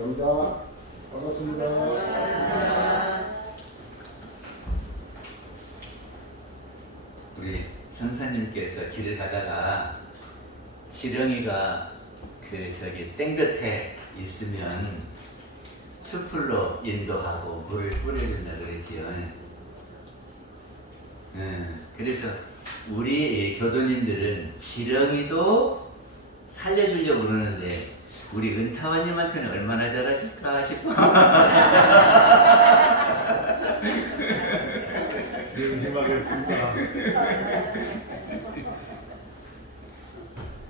감사합니다. 반갑습니다. 우리 선사님께서 길을 가다가 지렁이가 저기 땡볕에 있으면 숲으로 인도하고 물을 뿌려준다 그랬지요. 그래서 우리 교도님들은 지렁이도 살려주려고 그러는데 우리 은타와님한테는 얼마나 잘하실까 싶어. 조심하겠습니다.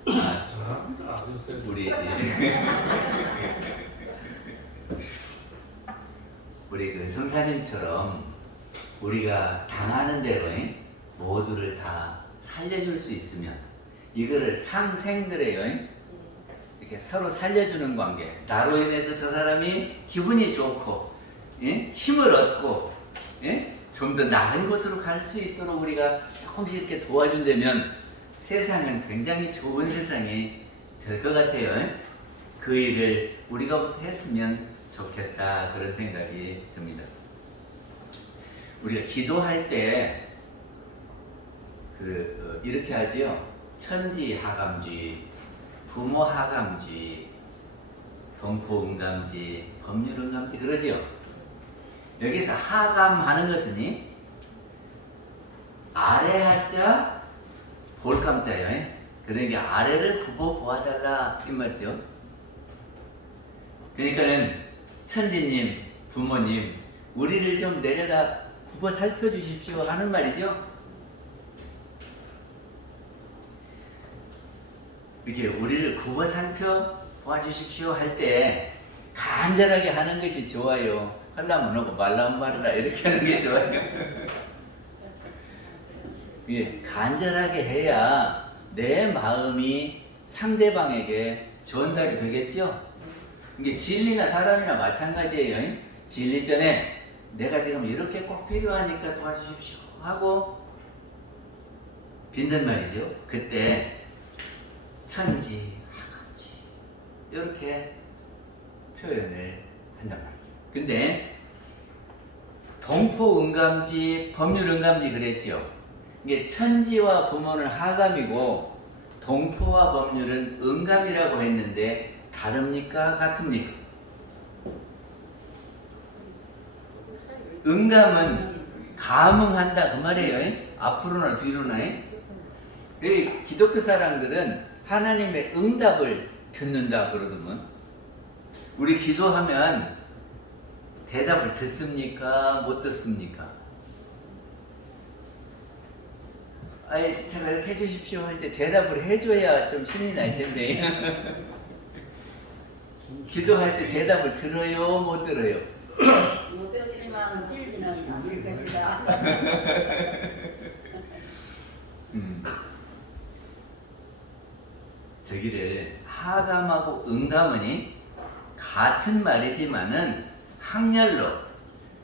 잘합니다. 우리 그 성사님처럼 우리가 당하는 대로 모두를 다 살려줄 수 있으면 이거를 상생들에요. 이렇게 서로 살려주는 관계. 나로 인해서 저 사람이 기분이 좋고 힘을 얻고 좀 더 나은 곳으로 갈 수 있도록 우리가 조금씩 이렇게 도와준다면 세상은 굉장히 좋은 세상이 될 것 같아요. 그 일을 우리가부터 했으면 좋겠다 그런 생각이 듭니다. 우리가 기도할 때 이렇게 하죠. 천지하감지, 부모하감지, 동포응감지, 법률응감지 그러죠. 여기서 하감하는 것은 아래 하자 볼감자예요. 그러니까 아래를 굽어 보아달라 이 말이죠. 그러니까는 천지님, 부모님, 우리를 좀 내려다 굽어 살펴주십시오 하는 말이죠. 이렇게 우리를 굽어 살펴 보아주십시오 할 때 간절하게 하는 것이 좋아요. 하려면 하고 말라면 말아라 이렇게 하는 게 좋아요. 예, 간절하게 해야 내 마음이 상대방에게 전달이 되겠죠. 이게 진리나 사람이나 마찬가지예요. 진리 전에 내가 지금 이렇게 꼭 필요하니까 도와주십시오 하고 빈단 말이죠. 그때 천지, 하감지 이렇게 표현을 한단 말이죠. 근데 동포응감지, 법률응감지 그랬죠. 이게 천지와 부모는 하감이고 동포와 법률은 응감이라고 했는데 다릅니까? 같습니까? 응감은 감응한다 그 말이에요. 앞으로나 뒤로나. 기독교 사람들은 하나님의 응답을 듣는다 그러더만. 우리 기도하면 대답을 듣습니까? 못 듣습니까? 아니, 제가 이렇게 해주십시오 할 때 대답을 해줘야 좀 신이 날 텐데. 기도할 때 대답을 들어요? 못 들어요? 못 들으시면 찔리지는 않을 것이다. 저기를 하감하고 응감은 같은 말이지만은 학렬로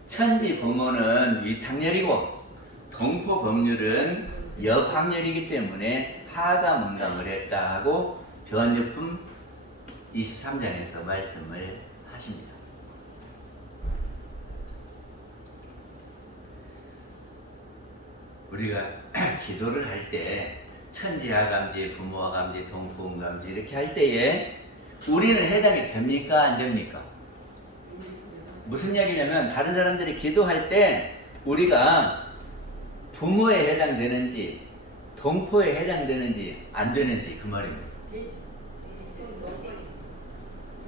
천지 부모는 윗학렬이고 동포 법률은 옆학렬이기 때문에 하감 응감을 했다 하고 변유품 23장에서 말씀을 하십니다. 우리가 기도를 할 때 천지하감지, 부모하감지, 동포응감지 이렇게 할 때에 우리는 해당이 됩니까? 안 됩니까? 무슨 이야기냐면 다른 사람들이 기도할 때 우리가 부모에 해당되는지 동포에 해당되는지 안 되는지 그 말입니다.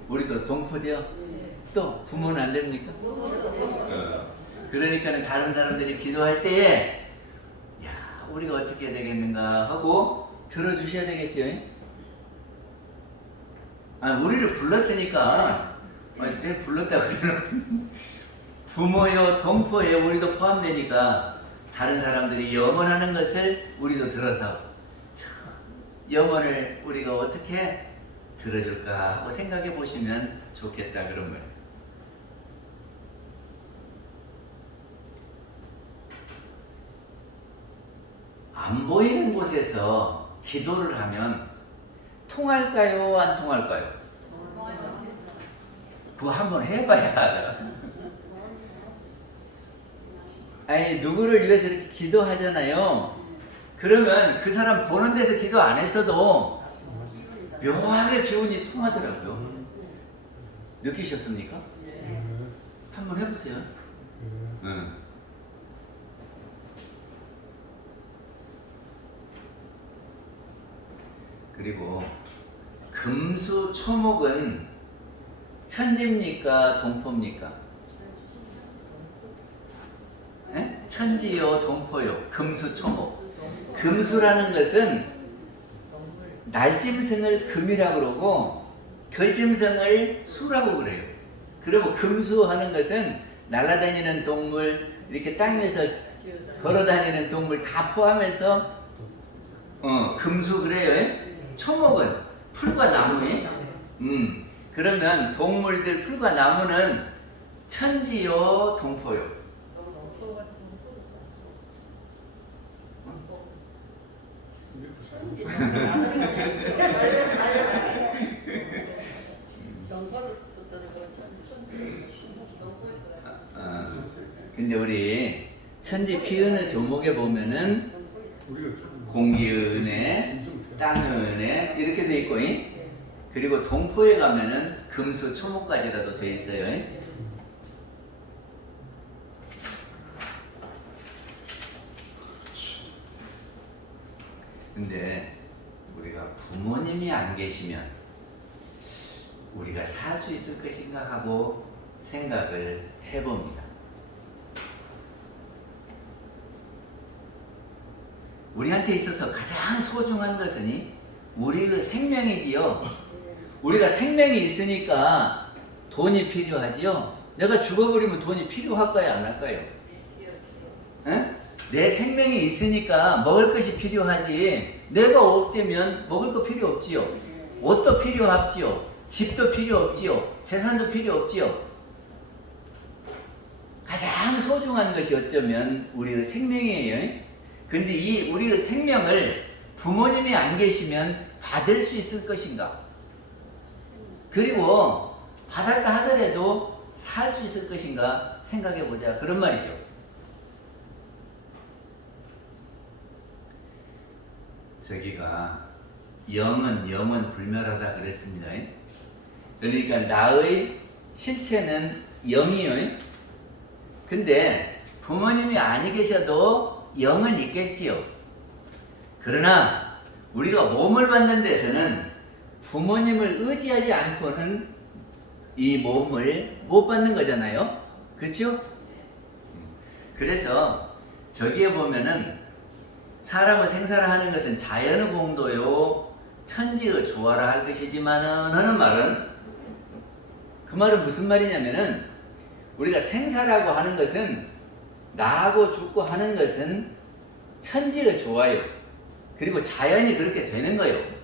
우리도 동포죠? 또 부모는 안 됩니까? 그러니까는 다른 사람들이 기도할 때에 야 우리가 어떻게 해야 되겠는가 하고 들어주셔야 되겠죠. 우리를 불렀으니까 내 불렀다 그러는 부모요 동포요 우리도 포함되니까 다른 사람들이 염원하는 것을 우리도 들어서 염원을 우리가 어떻게 들어줄까 하고 생각해 보시면 좋겠다 그런 거예요. 안 보이는 곳에서 기도를 하면 통할까요? 안 통할까요? 그거 한번 해봐야 알아. 아니 누구를 위해서 이렇게 기도하잖아요. 그러면 그 사람 보는 데서 기도 안 했어도 묘하게 기운이 통하더라고요. 느끼셨습니까? 한번 해보세요. 응. 그리고 금수초목은 천지입니까? 동포입니까? 에? 천지요, 동포요. 금수초목. 금수라는 것은 날짐승을 금이라고 그러고 결짐승을 수라고 그래요. 그리고 금수하는 것은 날아다니는 동물, 이렇게 땅 위에서 걸어다니는 동물 다 포함해서 금수 그래요. 초목은 풀과 나무에. 그러면 동물들 풀과 나무는 천지요, 동포요. 근데 우리 천지 피은의 조목에 보면은 공기은혜, 땅은혜 이렇게 돼 있고, 그리고 동포에 가면은 금수 초목까지라도 돼 있어요. 근데 우리가 부모님이 안 계시면 우리가 살 수 있을 것인가 하고 생각을 해봅니다. 우리한테 있어서 가장 소중한 것은 우리의 생명이지요. 우리가 생명이 있으니까 돈이 필요하지요. 내가 죽어버리면 돈이 필요할까요? 안 할까요? 에? 내 생명이 있으니까 먹을 것이 필요하지. 내가 없다면 먹을 거 필요 없지요. 옷도 필요 없지요. 집도 필요 없지요. 재산도 필요 없지요. 가장 소중한 것이 어쩌면 우리의 생명이에요. 근데 이 우리의 생명을 부모님이 안 계시면 받을 수 있을 것인가? 그리고 받았다 하더라도 살 수 있을 것인가 생각해 보자. 그런 말이죠. 저기가 영은 불멸하다 그랬습니다. 그러니까 나의 실체는 영이에요. 근데 부모님이 아니 계셔도 영은 있겠지요. 그러나 우리가 몸을 받는 데서는 부모님을 의지하지 않고는 이 몸을 못 받는 거잖아요. 그렇죠? 그래서 저기에 보면은 사람을 생사하는 것은 자연의 공도요 천지의 조화라 할 것이지만은 하는 말은, 그 말은 무슨 말이냐면은 우리가 생사라고 하는 것은 나하고 죽고 하는 것은 천지의 조화요. 그리고 자연이 그렇게 되는 거예요.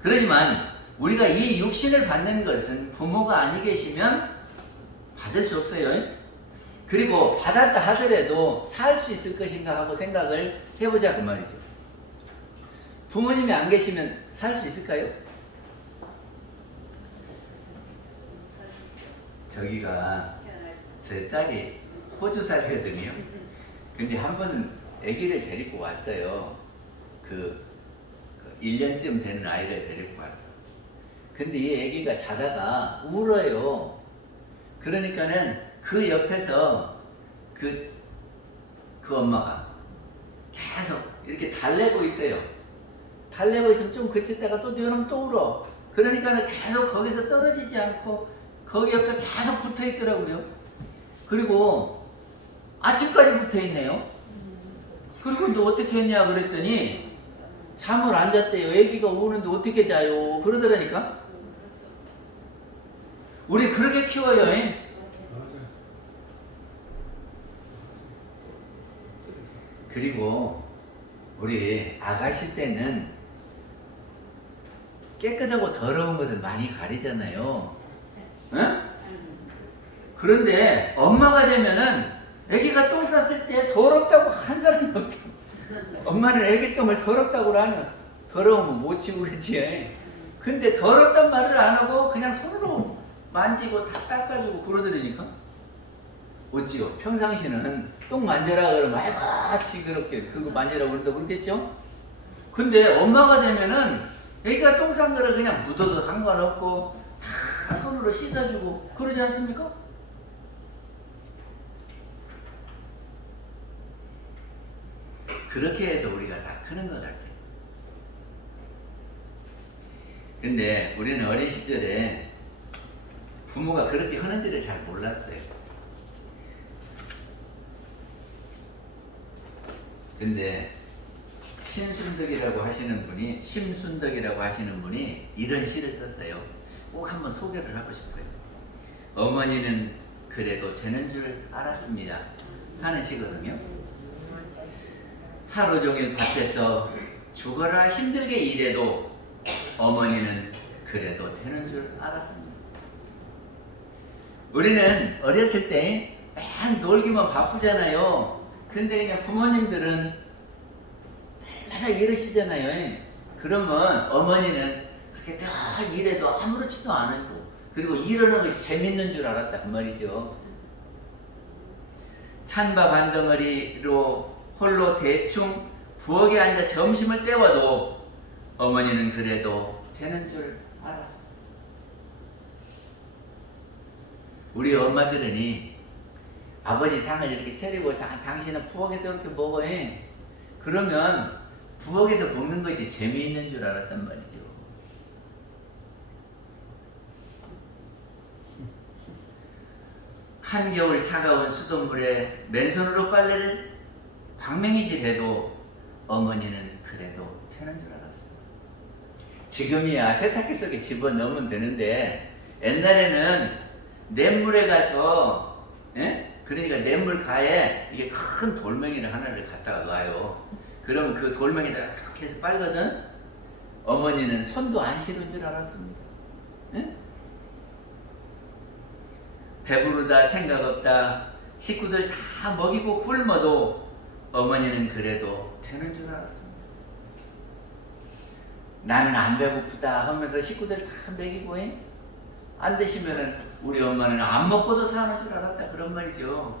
그렇지만 우리가 이 육신을 받는 것은 부모가 아니 계시면 받을 수 없어요. 그리고 받았다 하더라도 살 수 있을 것인가 하고 생각을 해보자 그 말이죠. 부모님이 안 계시면 살 수 있을까요? 저기가 제 딸이 호주 살거든요. 근데 한 번은 아기를 데리고 왔어요. 그 1년쯤 되는 아이를 데리고 왔어. 근데 이 아기가 자다가 울어요. 그러니까는 그 옆에서 그 엄마가 계속 이렇게 달래고 있어요. 달래고 있으면 좀 그쳤다가 또 뛰어놓으면 또 울어. 그러니까는 계속 거기서 떨어지지 않고 거기 옆에 계속 붙어 있더라고요. 그리고 아침까지 붙어 있네요. 그리고 너 어떻게 했냐 그랬더니 잠을 안 잤대요. 애기가 우는데 어떻게 자요? 그러더라니까. 우리 그렇게 키워요. 그리고 우리 아가씨 때는 깨끗하고 더러운 것을 많이 가리잖아요. 응? 그런데 엄마가 되면은 애기가 똥 쌌을 때 더럽다고 한 사람이 없어. 엄마는 애기 똥을 더럽다고 하는, 더러우면 못 치고 그랬지. 근데 더럽단 말을 안 하고 그냥 손으로 만지고 다 닦아주고 그러더라니까. 어찌요? 평상시는 똥 만져라 그러면 아이고 그렇게 그거 만져라 그런다고 그러겠죠? 근데 엄마가 되면은 애기가 똥 싼 거를 그냥 묻어도 상관없고 다 손으로 씻어주고 그러지 않습니까? 그렇게 해서 우리가 다 크는 것 같아요. 근데 우리는 어린 시절에 부모가 그렇게 하는지를 잘 몰랐어요. 근데 심순덕이라고 하시는 분이 이런 시를 썼어요. 꼭 한번 소개를 하고 싶어요. 어머니는 그래도 되는 줄 알았습니다 하는 시거든요. 하루 종일 밭에서 죽어라 힘들게 일해도 어머니는 그래도 되는 줄 알았습니다. 우리는 어렸을 때 맨 놀기만 바쁘잖아요. 근데 그냥 부모님들은 맨날 이러시잖아요. 그러면 어머니는 그렇게 늘 일해도 아무렇지도 않았고, 그리고 이러는 것이 재밌는 줄 알았다 그 말이죠. 찬밥 한 덩어리로 홀로 대충 부엌에 앉아 점심을 때워도 어머니는 그래도 되는 줄 알았습니다. 우리 엄마들은 아버지 상을 이렇게 차리고 당신은 부엌에서 이렇게 먹어해. 그러면 부엌에서 먹는 것이 재미있는 줄 알았단 말이죠. 한겨울 차가운 수돗물에 맨손으로 빨래를 방맹이질해도 어머니는 그래도 되는 줄 알았어요. 지금이야 세탁기 속에 집어넣으면 되는데 옛날에는 냇물에 가서 그러니까 냇물 가에 이게 큰 돌멩이를 하나를 갖다가 놔요. 그러면 그 돌멩이를 이렇게 해서 빨거든. 어머니는 손도 안 시린 줄 알았습니다. 배부르다 생각 없다 식구들 다 먹이고 굶어도 어머니는 그래도 되는 줄 알았습니다. 나는 안 배고프다 하면서 식구들 다 먹이고 안 드시면은 우리 엄마는 안 먹고도 사는 줄 알았다 그런 말이죠.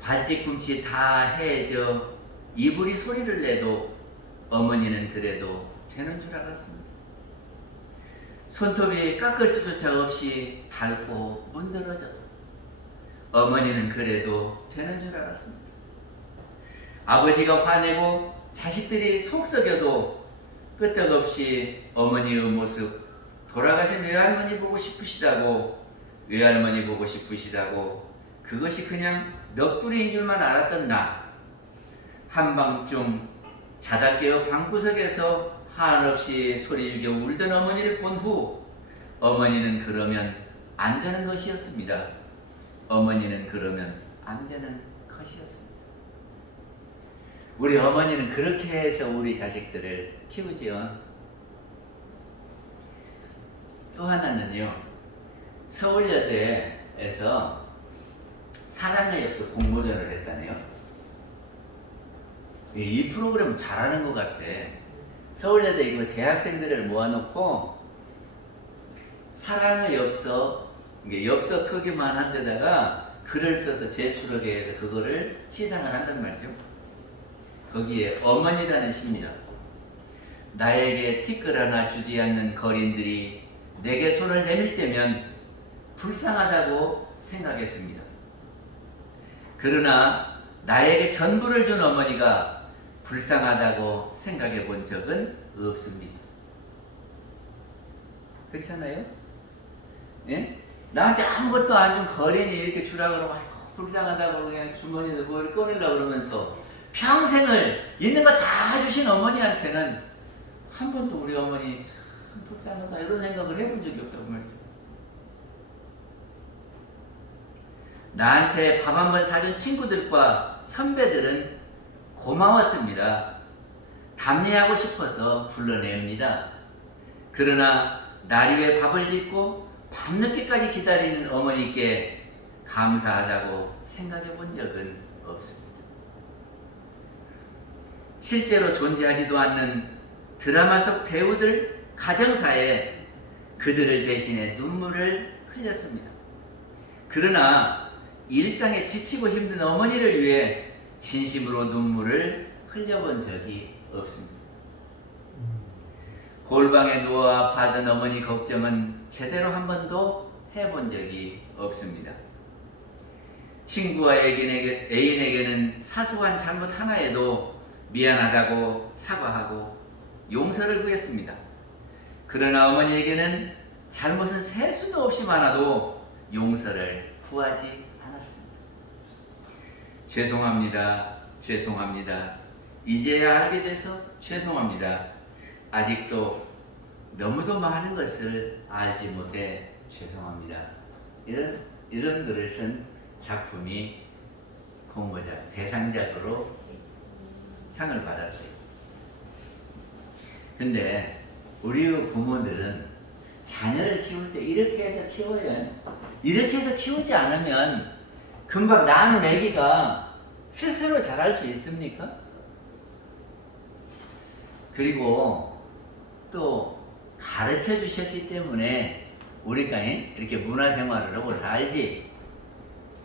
발뒤꿈치 다 해져 이불이 소리를 내도 어머니는 그래도 되는 줄 알았습니다. 손톱이 깎을 수조차 없이 닳고 문드러져도 어머니는 그래도 되는 줄 알았습니다. 아버지가 화내고 자식들이 속썩여도 끄떡없이 어머니의 모습, 돌아가신 외할머니 보고 싶으시다고 그것이 그냥 넋두리인 줄만 알았던 나, 한밤중 자다 깨어 방구석에서 한없이 소리 죽여 울던 어머니를 본 후 어머니는 그러면 안 되는 것이었습니다. 어머니는 그러면 안 되는 것이었습니다. 우리 어머니는 그렇게 해서 우리 자식들을 키우지요. 또 하나는요, 서울여대에서 사랑의 엽서 공모전을 했다네요. 이 프로그램 잘하는 것 같아. 서울여대 이거 대학생들을 모아놓고 사랑의 엽서, 엽서 크기만 한 데다가 글을 써서 제출하게 해서 그거를 시상을 한단 말이죠. 거기에 어머니라는 시입니다. 나에게 티끌 하나 주지 않는 거린들이 내게 손을 내밀 때면 불쌍하다고 생각했습니다. 그러나 나에게 전부를 준 어머니가 불쌍하다고 생각해 본 적은 없습니다. 그렇잖아요? 예? 나한테 아무것도 안 준 거린이 이렇게 주라 그러면 아이고 불쌍하다고 그냥 주머니에서 뭘 꺼내라 그러면서 평생을 있는 거 다 주신 어머니한테는 한 번도 우리 어머니 참 불쌍하다 이런 생각을 해본 적이 없다고 말이죠. 나한테 밥 한 번 사준 친구들과 선배들은 고마웠습니다. 답례하고 싶어서 불러냅니다. 그러나 날 위해 밥을 짓고 밤늦게까지 기다리는 어머니께 감사하다고 생각해 본 적은 없습니다. 실제로 존재하지도 않는 드라마 속 배우들 가정사에 그들을 대신해 눈물을 흘렸습니다. 그러나 일상에 지치고 힘든 어머니를 위해 진심으로 눈물을 흘려본 적이 없습니다. 골방에 누워 아파하던 어머니 걱정은 제대로 한 번도 해본 적이 없습니다. 친구와 애인에게는 사소한 잘못 하나에도 미안하다고 사과하고 용서를 구했습니다. 그러나 어머니에게는 잘못은 셀 수도 없이 많아도 용서를 구하지 않았습니다. 죄송합니다. 죄송합니다. 이제야 알게 돼서 죄송합니다. 아직도 너무도 많은 것을 알지 못해 죄송합니다. 이런 글을 쓴 작품이 공모작 대상작으로 상을 받았어요. 근데 우리 부모들은 자녀를 키울 때 이렇게 해서 키워요. 이렇게 해서 키우지 않으면 금방 낳은 애기가 스스로 자랄 수 있습니까? 그리고 또 가르쳐 주셨기 때문에 우리가 이렇게 문화생활을 하고 살지,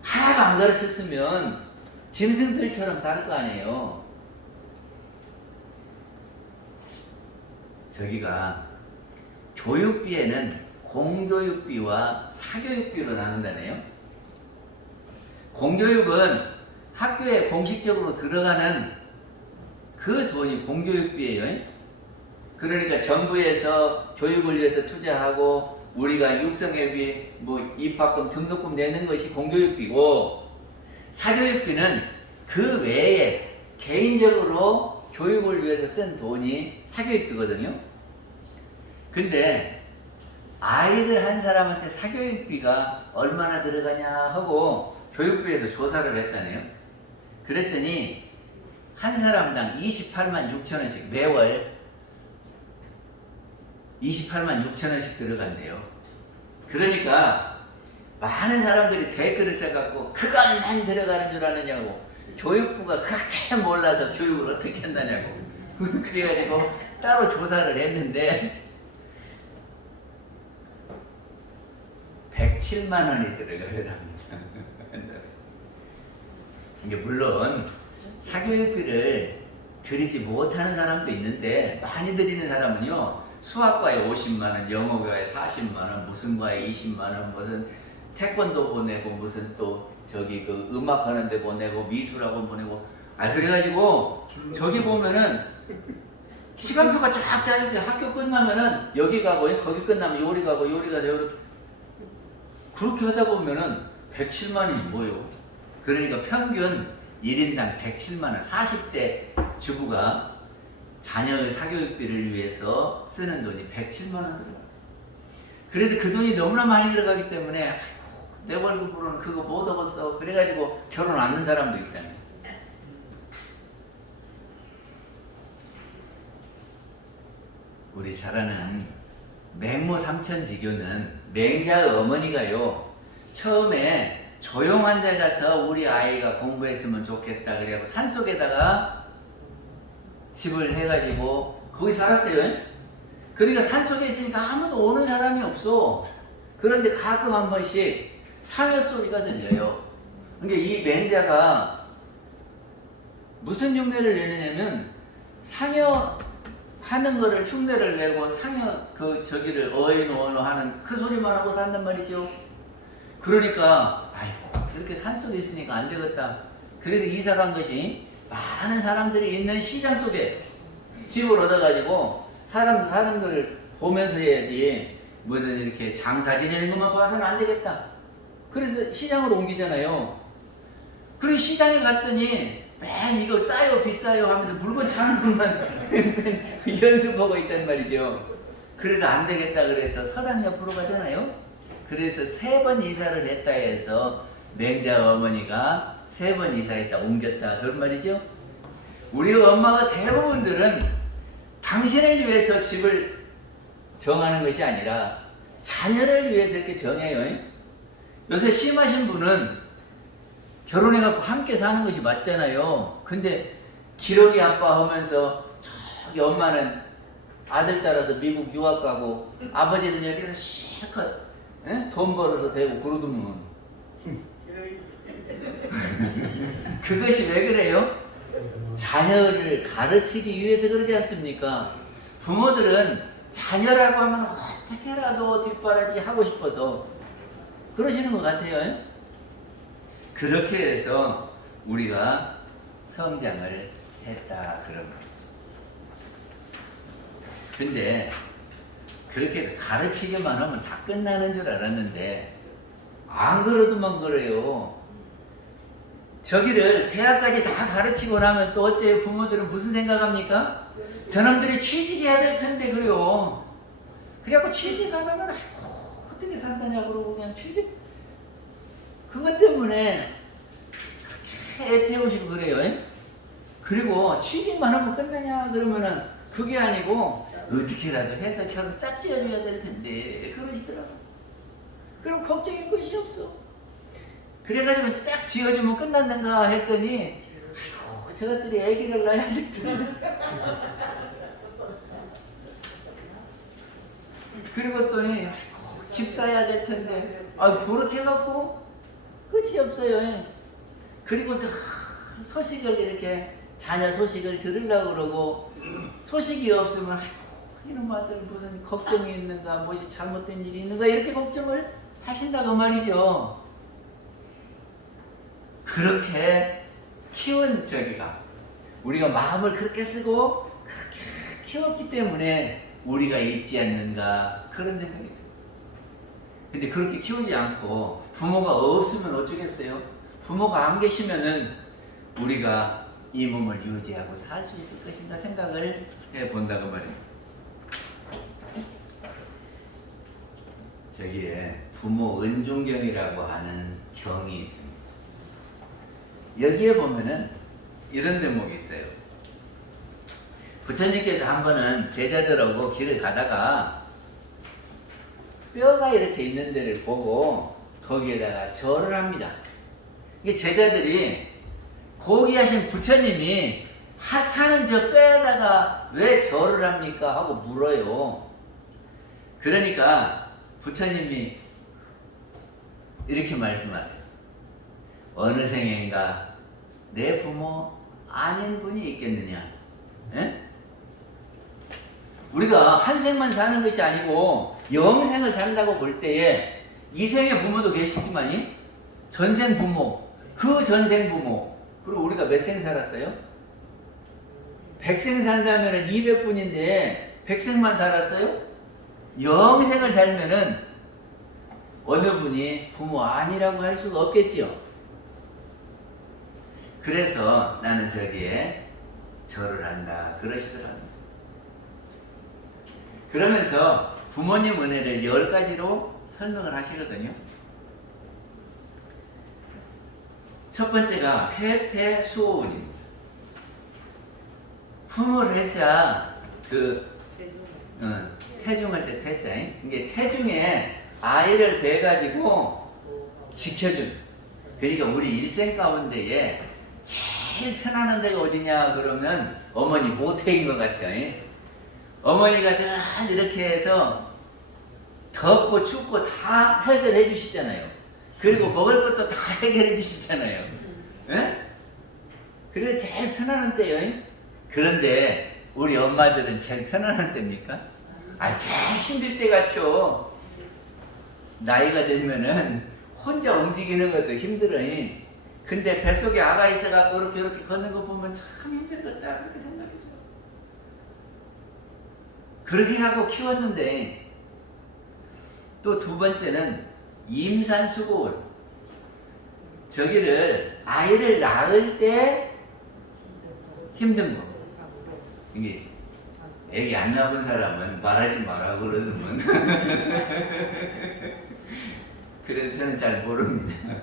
하나도 안 가르쳤으면 짐승들처럼 살 거 아니에요. 저기가 교육비에는 공교육비와 사교육비로 나눈다네요. 공교육은 학교에 공식적으로 들어가는 그 돈이 공교육비예요. 그러니까 정부에서 교육을 위해서 투자하고 우리가 육성회비, 입학금, 등록금 내는 것이 공교육비고, 사교육비는 그 외에 개인적으로 교육을 위해서 쓴 돈이 사교육비거든요. 근데 아이들 한 사람한테 사교육비가 얼마나 들어가냐 하고 교육부에서 조사를 했다네요. 그랬더니 한 사람당 28만 6천 원씩 매월 28만 6천 원씩 들어간대요. 그러니까 많은 사람들이 댓글을 써갖고 그것만 들어가는 줄 아느냐고, 교육부가 그렇게 몰라서 교육을 어떻게 한다냐고 그래가지고 따로 조사를 했는데 107만 원이 들어가더랍니다. 이게 물론 사교육비를 드리지 못하는 사람도 있는데, 많이 드리는 사람은요, 수학과에 50만 원, 영어과에 40만 원, 무슨 과에 20만 원, 무슨 태권도 보내고, 무슨 또 저기 그 음악 하는데 보내고, 미술학원 보내고, 그래가지고 저기 보면은 시간표가 쫙 짜졌어요. 학교 끝나면은 여기 가고, 거기 끝나면 요리 가고, 요리 가서 요리. 그렇게 하다 보면은 107만 원이 뭐예요? 그러니까 평균 1인당 107만 원, 40대 주부가 자녀의 사교육비를 위해서 쓰는 돈이 107만 원 들어가요. 그래서 그 돈이 너무나 많이 들어가기 때문에 아이고, 내 월급으로는 그거 못 얻었어. 그래가지고 결혼 안 하는 사람도 있다는. 우리 잘 아는 맹모 삼천지교는 맹자의 어머니가요, 처음에 조용한 데 가서 우리 아이가 공부했으면 좋겠다 그래갖고 산속에다가 집을 해가지고 거기 살았어요. 그러니까 산속에 있으니까 아무도 오는 사람이 없어. 그런데 가끔 한 번씩 상여 소리가 들려요. 그러니까 이 맹자가 무슨 흉내를 내느냐면, 상여 하는 거를 흉내를 내고 상여 저기를 어이노어노 하는 그 소리만 하고 산단 말이죠. 그러니까 아이고, 그렇게 산속에 있으니까 안 되겠다. 그래서 이사간 것이 많은 사람들이 있는 시장 속에 집을 얻어가지고 사람 사는 걸 보면서 해야지, 무슨 이렇게 장사 지내는 것만 봐서는 안 되겠다. 그래서 시장으로 옮기잖아요. 그리고 시장에 갔더니 맨 이거 싸요 비싸요 하면서 물건 차는 것만 연습하고 있단 말이죠. 그래서 안 되겠다 그래서 서당 옆으로 가잖아요. 그래서 3번 이사를 했다 해서 맹자 어머니가 3번 이사했다 옮겼다 그런 말이죠. 우리 엄마가 대부분들은 당신을 위해서 집을 정하는 것이 아니라 자녀를 위해서 이렇게 정해요. 요새 심하신 분은 결혼해갖고 함께 사는 것이 맞잖아요. 근데 기러기 아빠 하면서 저기 엄마는 아들 따라서 미국 유학 가고 아버지는 여기서 실컷 돈 벌어서 되고 그러더만 그것이 왜 그래요? 자녀를 가르치기 위해서 그러지 않습니까? 부모들은 자녀라고 하면 어떻게라도 뒷바라지 하고 싶어서 그러시는 것 같아요. 그렇게 해서 우리가 성장을 했다 그런 거죠. 근데 그렇게 해서 가르치기만 하면 다 끝나는 줄 알았는데 안 그러더만 그래요. 저기를 대학까지 다 가르치고 나면 또 어째요? 부모들은 무슨 생각합니까? 저놈들이 취직해야 될 텐데 그래요. 그래갖고 취직하다가 아이고 어떻게 산다냐 그러고 그냥 취직 그것 때문에 애태우시고 그래요. 그리고 취직만 하면 끝나냐 그러면은 그게 아니고 어떻게라도 해서 결혼 짝 지어줘야 될 텐데 그러시더라고. 그럼 걱정이 끝이 없어. 그래가지고 짝 지어주면 끝났는가 했더니 아이고 저것들이 아기를 낳아야 됐더니 그리고 또 집 사야 될 텐데 그렇게 해갖고 끝이 없어요. 그리고 또 소식을 이렇게 자녀 소식을 들으려고 그러고 소식이 없으면 아이고 이놈 아들 무슨 걱정이 있는가 무엇이 잘못된 일이 있는가 이렇게 걱정을 하신다고 말이죠. 그렇게 키운 저기가 우리가 마음을 그렇게 쓰고 그렇게 키웠기 때문에 우리가 있지 않는가 그런 생각이 들어요. 근데 그렇게 키우지 않고 부모가 없으면 어쩌겠어요? 부모가 안 계시면은 우리가 이 몸을 유지하고 살 수 있을 것인가 생각을 해본다고 말입니다. 저기에 부모 은중경이라고 하는 경이 있습니다. 여기에 보면은 이런 대목이 있어요. 부처님께서 한 번은 제자들하고 길을 가다가 뼈가 이렇게 있는 데를 보고 거기에다가 절을 합니다. 이게 제자들이 고귀하신 부처님이 하찮은 저 뼈에다가 왜 절을 합니까? 하고 물어요. 그러니까 부처님이 이렇게 말씀하세요. 어느 생인가 내 부모 아닌 분이 있겠느냐? 에? 우리가 한 생만 사는 것이 아니고 영생을 산다고 볼 때에 이 생의 부모도 계시지만 전생 부모, 그 전생 부모 그리고 우리가 몇 생 살았어요? 100생 산다면 200분인데 100생만 살았어요? 영생을 살면은 어느 분이 부모 아니라고 할 수가 없겠지요. 그래서 나는 저기에 절을 한다 그러시더라고요. 그러면서 부모님 은혜를 10가지로 설명을 하시거든요. 첫 번째가 회태수호운입니다. 품을 해자 태중할 때 태자 이게 태중에 아이를 뵈가지고 지켜준 그러니까 우리 일생 가운데에 제일 편안한 데가 어디냐 그러면 어머니 모태인 것 같아요. 어머니가 늘 이렇게 해서 덥고 춥고 다 해결해 주시잖아요. 그리고 먹을 것도 다 해결해 주시잖아요. 예? 그래서 제일 편안한 때요. 그런데 우리 엄마들은 제일 편안한 때입니까? 제일 힘들 때 같죠. 나이가 들면은 혼자 움직이는 것도 힘들어요. 근데 뱃속에 아가 있어갖고 이렇게 걷는 거 보면 참 힘들겠다 그렇게 생각이 들어요. 그렇게 하고 키웠는데 또 두 번째는 임산수고원. 저기를 아이를 낳을 때 힘든 거. 이게 애기 안 낳은 사람은 말하지 마라 그러더만. 그래서 저는 잘 모릅니다.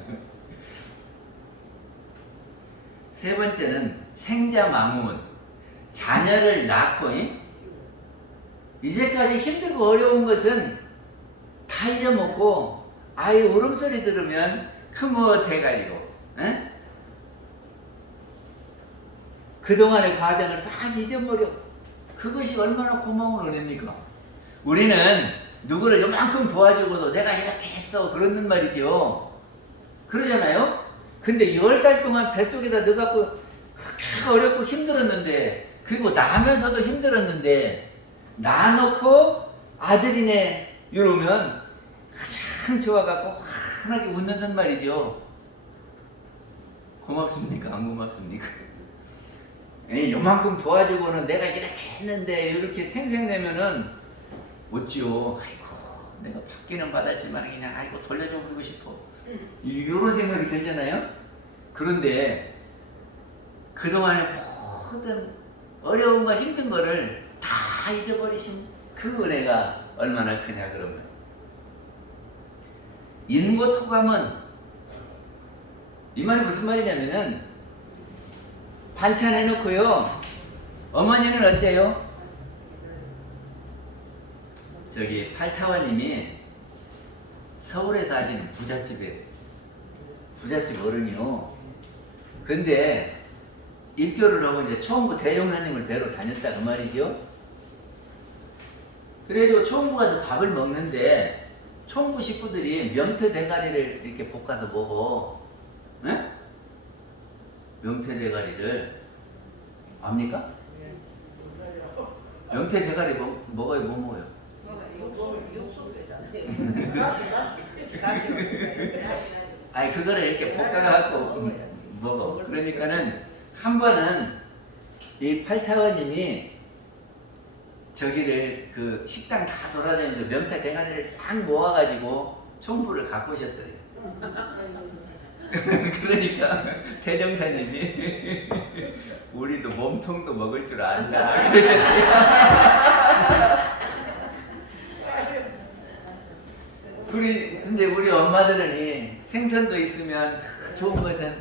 세 번째는 생자망운. 자녀를 낳고 이제까지 힘들고 어려운 것은 다 잊어먹고 아이 울음소리 들으면 흐뭇해가지고 그동안의 과정을 싹 잊어버려. 그것이 얼마나 고마운 은혜입니까? 우리는 누구를 요만큼 도와주고도 내가 이렇게 했어 그러는 말이죠. 그러잖아요. 근데 10달 동안 뱃속에다 넣어갖고 그렇게 어렵고 힘들었는데, 그리고 나면서도 힘들었는데 낳아놓고 아들이네 이러면 가장 좋아갖고 환하게 웃는단 말이죠. 고맙습니까? 안 고맙습니까? 에이, 요만큼 도와주고는 내가 이렇게 했는데 이렇게 생색내면은 웃죠. 아이고 내가 받기는 받았지만 그냥 아이고 돌려줘 버리고 싶어, 이런 생각이 들잖아요. 그런데 그동안의 모든 어려움과 힘든 거를 다 잊어버리신 그 은혜가 얼마나 크냐. 그러면 인고토감은 이 말이 무슨 말이냐면은, 반찬 해놓고요 어머니는 어째요? 저기 팔타와님이 서울에 사시는 부잣집 어른이요. 근데 입교를 하고 이제 초원부 대종사님을 뵈러 다녔다 그 말이죠. 그래도 초원부 가서 밥을 먹는데 초원부 식구들이 명태 대가리를 이렇게 볶아서 먹어. 네? 명태 대가리를 압니까? 명태 대가리 먹어요? 뭐 먹어요? 아니 그거를 이렇게 볶아갖고 먹어. 그러니까는 한 번은 이 팔타원님이 저기를 그 식당 다 돌아다니면서 명태 대가리를 싹 모아가지고 총부를 갖고 오셨더래요. 그러니까 대정사님이 우리도 몸통도 먹을 줄 안다 그러셨대요. 근데 우리 엄마들은 생선도 있으면 좋은 것은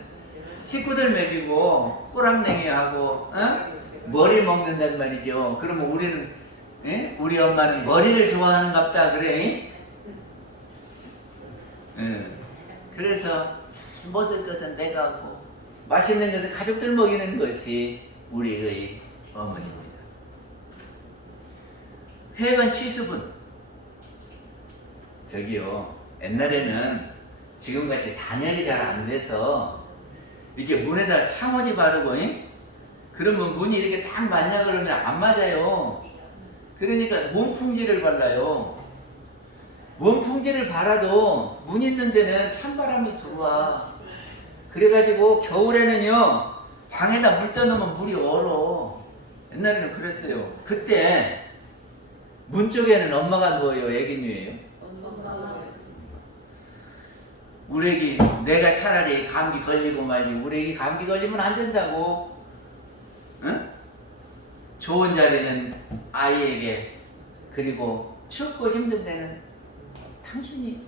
식구들 먹이고 꼬랑냉이하고 머리 먹는단 말이죠. 그러면 우리는 우리 엄마는 머리를 좋아하는갑다 그래. 그래서 잘 먹을 것은 내가 하고 맛있는 것은 가족들 먹이는 것이 우리의 어머니입니다. 회관 취수분, 저기요 옛날에는 지금같이 단열이 잘 안 돼서 이렇게 문에다 창호지 바르고 그러면 문이 이렇게 딱 맞냐 그러면 안 맞아요. 그러니까 문풍지를 발라요. 문풍지를 발라도 문 있는 데는 찬바람이 들어와. 그래가지고 겨울에는요 방에다 물 떠놓으면 물이 얼어. 옛날에는 그랬어요. 그때 문 쪽에는 엄마가 누워요, 애기 누워요? 우리 애기, 내가 차라리 감기 걸리고 말지 우리 애기 감기 걸리면 안 된다고. 응? 좋은 자리는 아이에게, 그리고 춥고 힘든 데는 당신이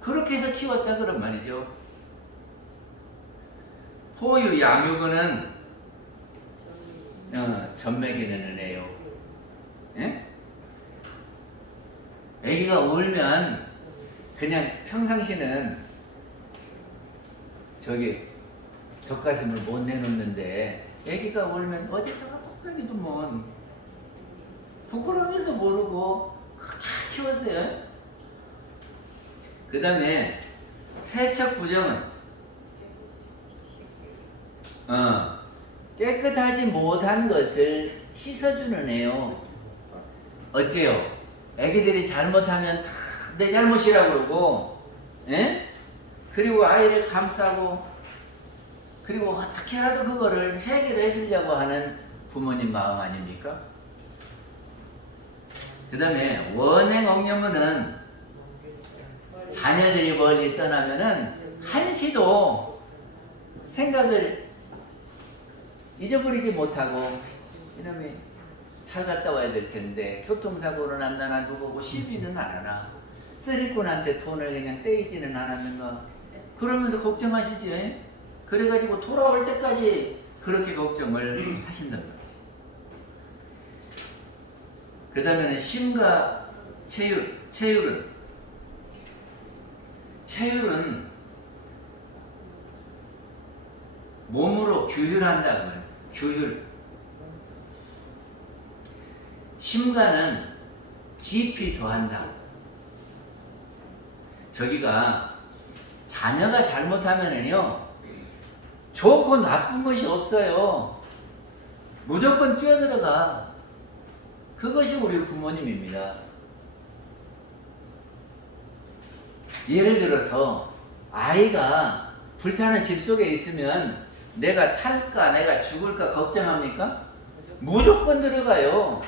그렇게 해서 키웠다 그런 말이죠. 포유 양육은 젖먹이는 은혜요. 예? 애기가 울면 그냥 평상시는 저기 젖가슴을 못 내놓는데 애기가 울면 어디서가 톡배기도 뭐 부끄러운 일도 모르고 다 키웠어요. 그 다음에 세척 부정은 깨끗하지 못한 것을 씻어주는 애요. 어째요? 애기들이 잘못하면 다 내 잘못이라고 그러고, 그리고 아이를 감싸고, 그리고 어떻게라도 그거를 해결해 주려고 하는 부모님 마음 아닙니까? 그 다음에 원행억념은 자녀들이 멀리 떠나면은 한시도 생각을 잊어버리지 못하고, 이놈이 잘 갔다 와야 될 텐데 교통사고는 안 나나 누구고 시비는 안 하나, 쓰리꾼한테 돈을 그냥 떼이지는 않았는가 그러면서 걱정하시지. 그래가지고 돌아올 때까지 그렇게 걱정을 하신단 말이죠. 그 다음에는 심과 체율은 몸으로 규율한다고 해요. 규율. 심가는 깊이 더한다. 저기가 자녀가 잘못하면은요, 좋고 나쁜 것이 없어요. 무조건 뛰어들어가. 그것이 우리 부모님입니다. 예를 들어서 아이가 불타는 집 속에 있으면 내가 탈까 내가 죽을까 걱정합니까? 무조건 들어가요.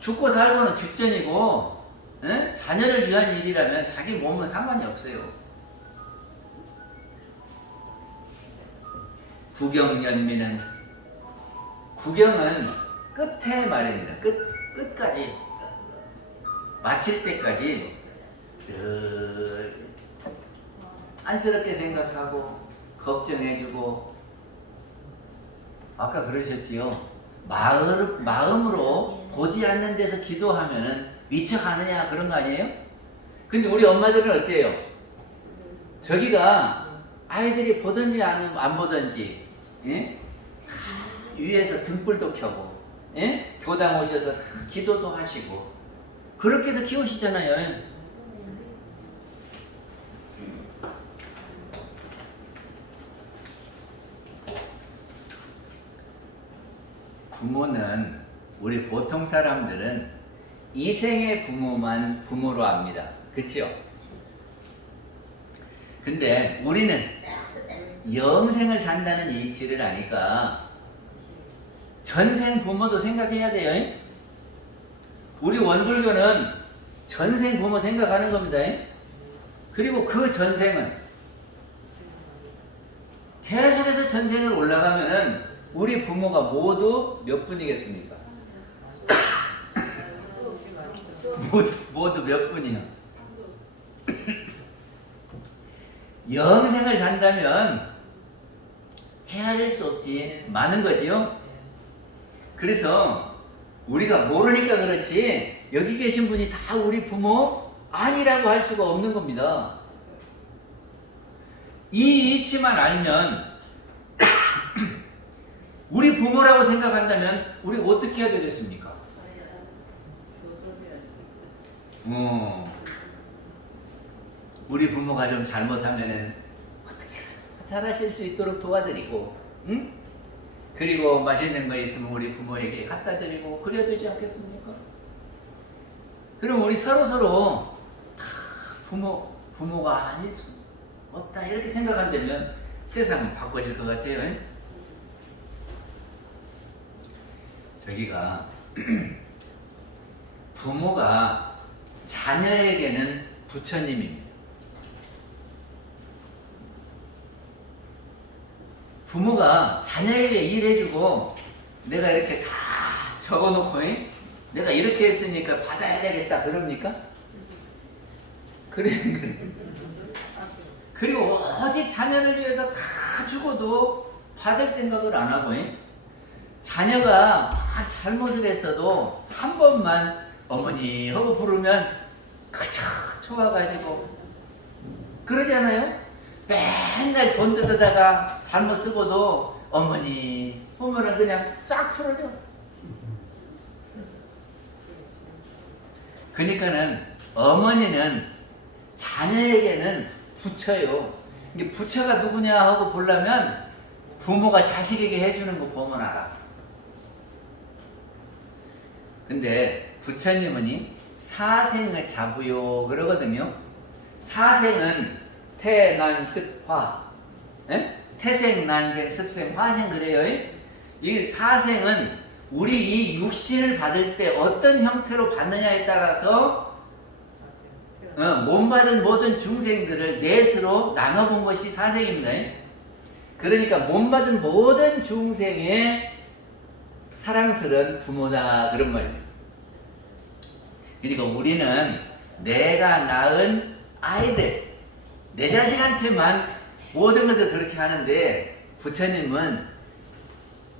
죽고 살고는 뒷전이고, 에? 자녀를 위한 일이라면 자기 몸은 상관이 없어요. 구경연민은, 구경은 끝에 말입니다. 끝까지 마칠 때까지 늘 안쓰럽게 생각하고 걱정해주고, 아까 그러셨지요. 마음으로 보지 않는 데서 기도하면은 미쳐가느냐 그런 거 아니에요? 근데 우리 엄마들은 어째요? 저기가 아이들이 보든지 안 보든지, 예? 위에서 등불도 켜고, 예? 교당 오셔서 기도도 하시고 그렇게 해서 키우시잖아요. 부모는, 우리 보통 사람들은 이생의 부모만 부모로 압니다. 그치요? 근데 우리는 영생을 산다는 이치를 아니까 전생 부모도 생각해야 돼요. 우리 원불교는 전생 부모 생각하는 겁니다. 그리고 그 전생은 계속해서 전생을 올라가면 우리 부모가 모두 몇 분이겠습니까? 모두 몇 분이요? 영생을 산다면 헤아릴 수 없이 많은 거지요. 그래서 우리가 모르니까 그렇지 여기 계신 분이 다 우리 부모 아니라고 할 수가 없는 겁니다. 이 이치만 알면 우리 부모라고 생각한다면 우리 어떻게 해야 되겠습니까? 우리 부모가 좀 잘못하면은 어떻게 잘하실 수 있도록 도와드리고, 응? 그리고 맛있는 거 있으면 우리 부모에게 갖다 드리고 그래야 되지 않겠습니까? 그럼 우리 서로 다 부모가 아닐 수 없다 이렇게 생각한다면 세상은 바꿔질 것 같아요. 저기가 부모가 자녀에게는 부처님입니다. 부모가 자녀에게 일해주고 내가 이렇게 다 적어놓고 내가 이렇게 했으니까 받아야 되겠다 그럽니까? 그래. 그리고 오직 자녀를 위해서 다 죽어도 받을 생각을 안 하고 자녀가 막 잘못을 했어도 한 번만 어머니 하고 부르면 그저 좋아가지고 그러잖아요. 맨날 돈 뜯어다가 잘못 쓰고도 어머니 보면은 그냥 싹 풀어줘. 그러니까는 어머니는 자녀에게는 부처요. 이게 부처가 누구냐 하고 보려면 부모가 자식에게 해주는 거 보면 알아. 근데 부처님은 사생을 잡으요 그러거든요. 사생은 태난습화, 태생, 난생, 습생, 화생 그래요. 이 사생은 우리 이 육신을 받을 때 어떤 형태로 받느냐에 따라서 몸 받은 모든 중생들을 넷으로 나눠본 것이 사생입니다. 그러니까 몸 받은 모든 중생의 사랑스러운 부모다 그런 말입니다. 그러니까 우리는 내가 낳은 아이들, 내 자식한테만 모든 것을 그렇게 하는데 부처님은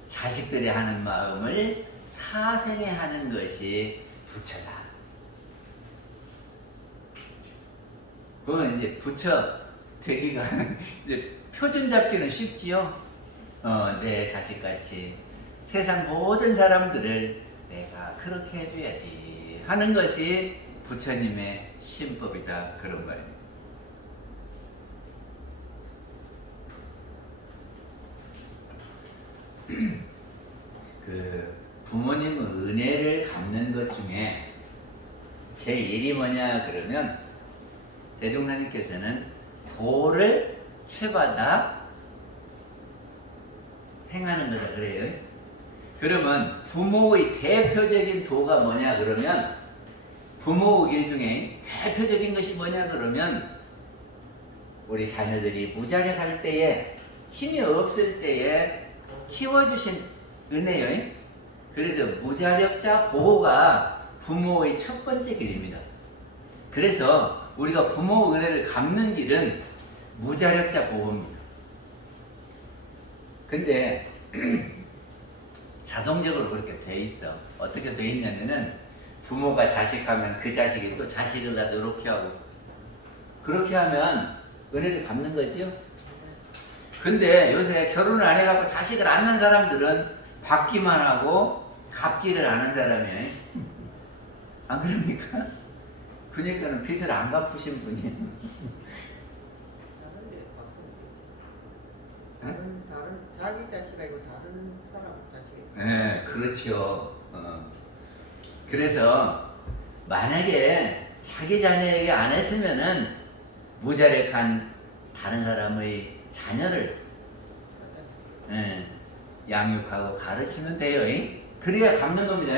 자식들이 하는 마음을 사생에 하는 것이 부처다. 그건 이제 부처 되기가 이제 표준 잡기는 쉽지요. 내 자식같이 세상 모든 사람들을 내가 그렇게 해줘야지 하는 것이 부처님의 신법이다 그런 말입니다. 그 부모님 은혜를 갚는 것 중에 제 일이 뭐냐 그러면 대종사님께서는 도를 채받아 행하는 거다 그래요. 그러면 부모의 대표적인 도가 뭐냐 그러면 부모의 길 중에 대표적인 것이 뭐냐 그러면 우리 자녀들이 무자력할 때에 힘이 없을 때에 키워주신 은혜요. 그래서 무자력자 보호가 부모의 첫 번째 길입니다. 그래서 우리가 부모 은혜를 갚는 길은 무자력자 보호입니다. 근데 자동적으로 그렇게 돼 있어. 어떻게 돼 있냐면은 부모가 자식하면 그 자식이 또 자식을 가서 이렇게 하고 그렇게 하면 은혜를 갚는 거죠. 근데 요새 결혼을 안 해갖고 자식을 안 낳는 사람들은 받기만 하고 갚기를 안 하는 사람이에요. 안 그럽니까? 그러니까는 빚을 안 갚으신 분이 다른 자기 자식 아니고 다른 사람 자식. 네, 그렇죠. 그래서 만약에 자기 자녀에게 안 했으면은 무자력한 다른 사람의 자녀를 양육하고 가르치면 돼요. 그래야 갚는 겁니다.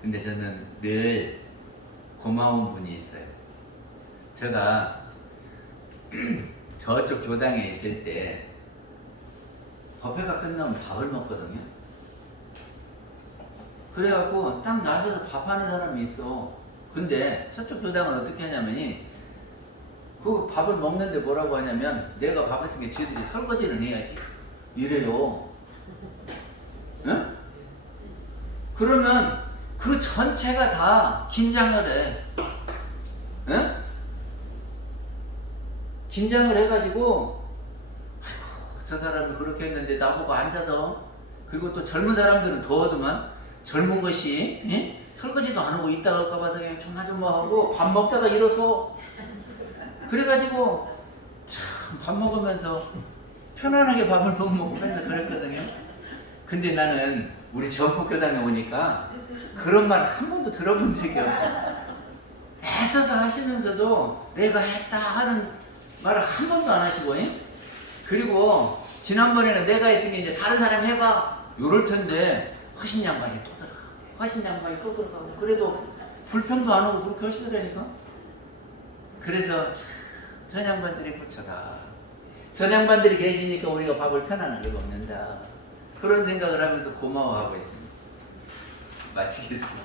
근데 저는 늘 고마운 분이 있어요. 제가 저쪽 교당에 있을 때 법회가 끝나면 밥을 먹거든요. 그래갖고 딱 나서서 밥하는 사람이 있어. 근데 저쪽 교당은 어떻게 하냐면이 그 밥을 먹는데 뭐라고 하냐면 내가 밥 했으니까 지들이 설거지를 해야지 이래요. 응? 그러면 그 전체가 다 긴장을 해. 응? 긴장을 해가지고 아이고 저 사람이 그렇게 했는데 나보고 앉아서 그리고 또 젊은 사람들은 더하더만 젊은 것이 설거지도 안 하고 있다가 할까 봐서 그냥 조마조마하고 밥 먹다가 일어서 그래가지고 참 밥 먹으면서 편안하게 밥을 못 먹고 맨날 그랬거든요. 근데 나는 우리 전폭교당에 오니까 그런 말 한 번도 들어본 적이 없어. 애써서 하시면서도 내가 했다 하는 말을 한 번도 안 하시고 그리고 지난번에는 내가 했으니 이제 다른 사람 해봐 요럴 텐데 화신 양반이 또 들어가고 화신 양반이 또 들어가고 그래도 불평도 안 하고 그렇게 하시더라니까. 그래서 참 전 양반들이 부처다. 전 양반들이 계시니까 우리가 밥을 편안하게 먹는다. 그런 생각을 하면서 고마워하고 있습니다. 마치겠습니다.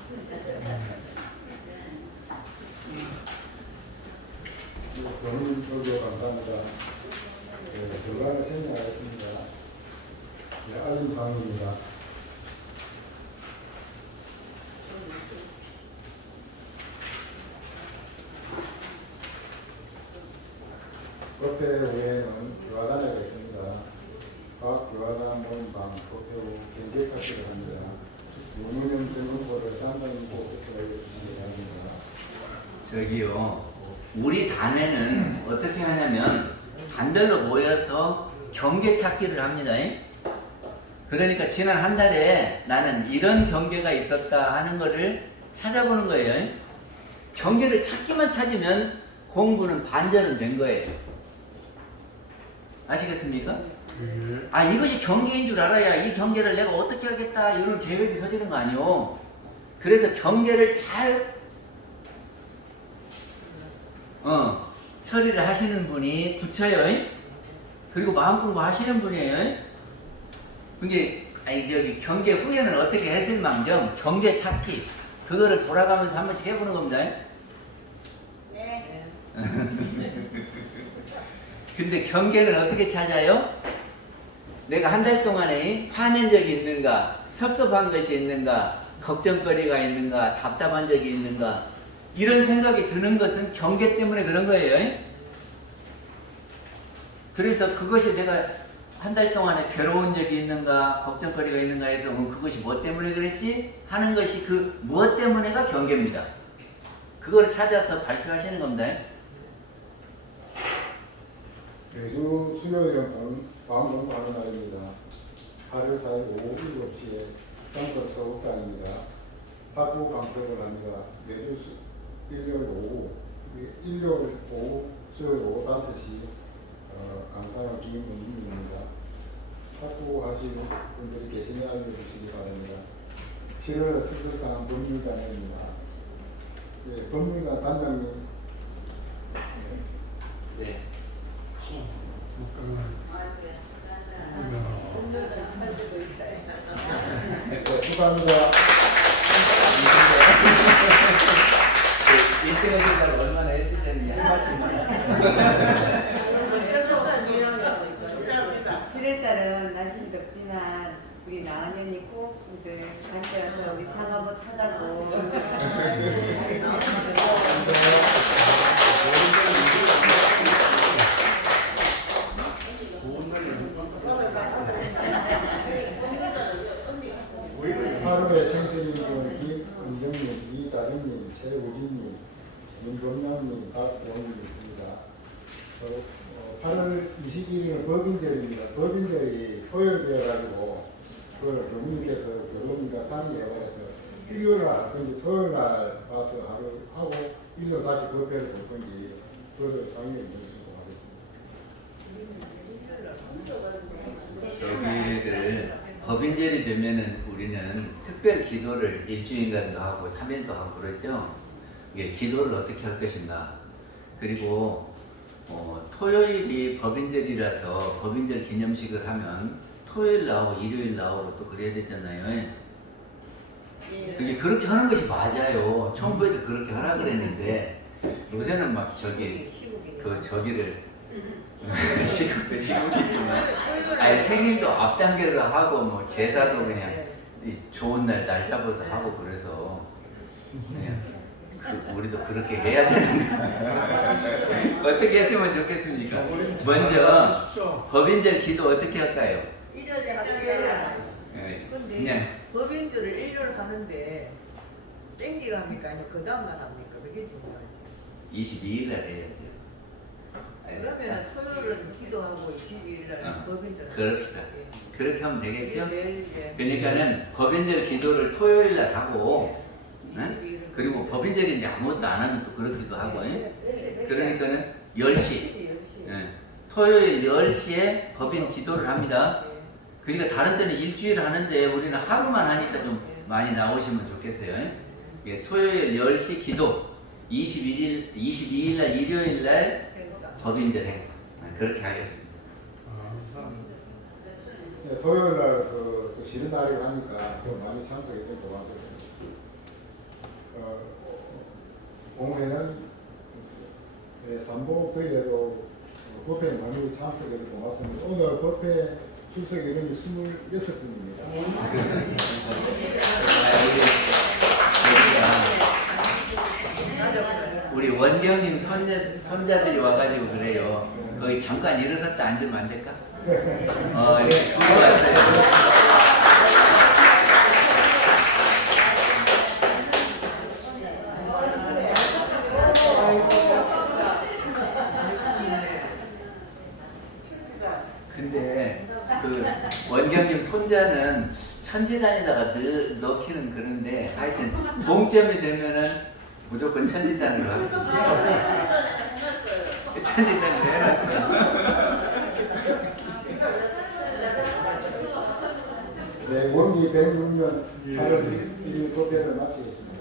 본인 설교 감사합니다. 결과를 설명하겠습니다. 알림사항입니다. 법회 외에는 교화단회가 있습니다. 각 교화단 모임방 법회 후 경계 찾기를 합니다. 문우명 등급고를 상당히 꼭 주시기 바랍니다. 저기요, 우리 단회는 어떻게 하냐면 반별로 모여서 경계 찾기를 합니다. 그러니까 지난 한 달에 나는 이런 경계가 있었다 하는 거를 찾아보는 거예요. 경계를 찾기만 찾으면 공부는 반전은 된 거예요. 아시겠습니까? 아, 이것이 경계인 줄 알아야 이 경계를 내가 어떻게 하겠다 이런 계획이 서지는 거 아니오. 그래서 경계를 잘 처리를 하시는 분이 부처요. 그리고 마음 공부하시는 분이에요. 그게 저기 경계 후에는 어떻게 했을 망정 경계 찾기 그거를 돌아가면서 한 번씩 해보는 겁니다. 네. 근데 경계는 어떻게 찾아요? 내가 한 달 동안에 화낸 적이 있는가, 섭섭한 것이 있는가, 걱정거리가 있는가, 답답한 적이 있는가, 이런 생각이 드는 것은 경계 때문에 그런 거예요. 그래서 그것이 내가 한 달 동안에 괴로운 적이 있는가, 걱정거리가 있는가 해서 그것이 뭐 때문에 그랬지? 하는 것이 그 무엇 때문에가 경계입니다. 그걸 찾아서 발표하시는 겁니다. 매주 수요일은 마음 공부하는 날입니다. 8월 4일 오후 7시에 땅끝 소극당입니다. 사고 강습을 합니다. 매주 일요일 오후, 수요일 오후 5시 강사는 김은민입니다. 확보하시는 분들이 계시면 알려주시기 바랍니다. 7월 출석사항 법률단입니다. 예, 법률단 단장님. 네. 네, 축하합니다. 인터넷에다가 얼마나 애쓰셨는지 한 말씀만. 7월달은 날씨는 덥지만 우리 나은현이 꼭 이제 같이 와서 우리 상업을 타자고. 하루에 생생님은 김은정님, 이다정님, 최우진님, 윤범남님, 박동님 있습니다. 8월 21일은 법인절입니다. 법인절이 토요일 되어가지고 그걸 교무님께서 교무님과 상의해버려서 일요일 날 할 건지 토요일 날 와서 하루 하고 일요일 다시 법회를 볼 건지 그걸 상의해 주시고 하겠습니다. 저기를 법인절이 되면은 우리는 특별 기도를 일주일간도 하고 3일도 하고 그러죠. 이게 기도를 어떻게 할 것인가. 그리고 토요일이 법인절이라서 법인절 기념식을 하면 토요일 나오고 일요일 나오고 또 그래야 되잖아요. 그게 그렇게 하는 것이 맞아요. 정부에서 그렇게 하라 그랬는데 요새는 막 저기 그 저기를 시국도 시국이지만 아니 생일도 앞당겨서 하고 뭐 제사도 그냥 이 좋은 날 잡아서 하고 그래서 그냥 우리도 그렇게 해야 되는 거 어떻게 했으면 좋겠습니까? 먼저 법인절 기도 어떻게 할까요? 일요일에 하자. 예, 근데 그냥 법인들을 일요일 하는데 땡기가 합니까? 아니면 그 다음날 합니까? 그게 중요하지. 22일 날 해야죠. 아니, 그러면 토요일은 기도하고 22일 날 법인들 그럽시다. 그렇게 하면 되겠죠? 제일 그러니까는 법인절 기도를 토요일 날 하고 응? 22일 그리고 법인절인데 아무것도 안 하면 또 그렇기도 하고 그러니까는 10시 예. 토요일 10시에 법인 기도를 합니다. 그러니까 다른 데는 일주일 하는데 우리는 하루만 하니까 좀 많이 나오시면 좋겠어요. 예, 토요일 10시 기도 22일 날 일요일 날 법인절 행사 그렇게 하겠습니다. 네, 토요일 날그 쉬는 날이고 하니까 더 많이 참석해 주면 고맙겠습니다. 공회는 삼복도에도 법회에 많이 참석해서 고맙습니다. 오늘 법회 출석 인원이 26분입니다. 우리 원경님 손자들이 와가지고 그래요. 거기 잠깐 일어섰다 앉으면 안 될까? 이렇게 두고 왔어요. 근데 그 원경님 손자는 천지단에다가 넣기는 그런데 하여튼 동점이 되면은 무조건 천지단으로 하겠습니다. 천지단으로 해놨어요. 네, 원기 106년 8월 1일 법회를 마치겠습니다.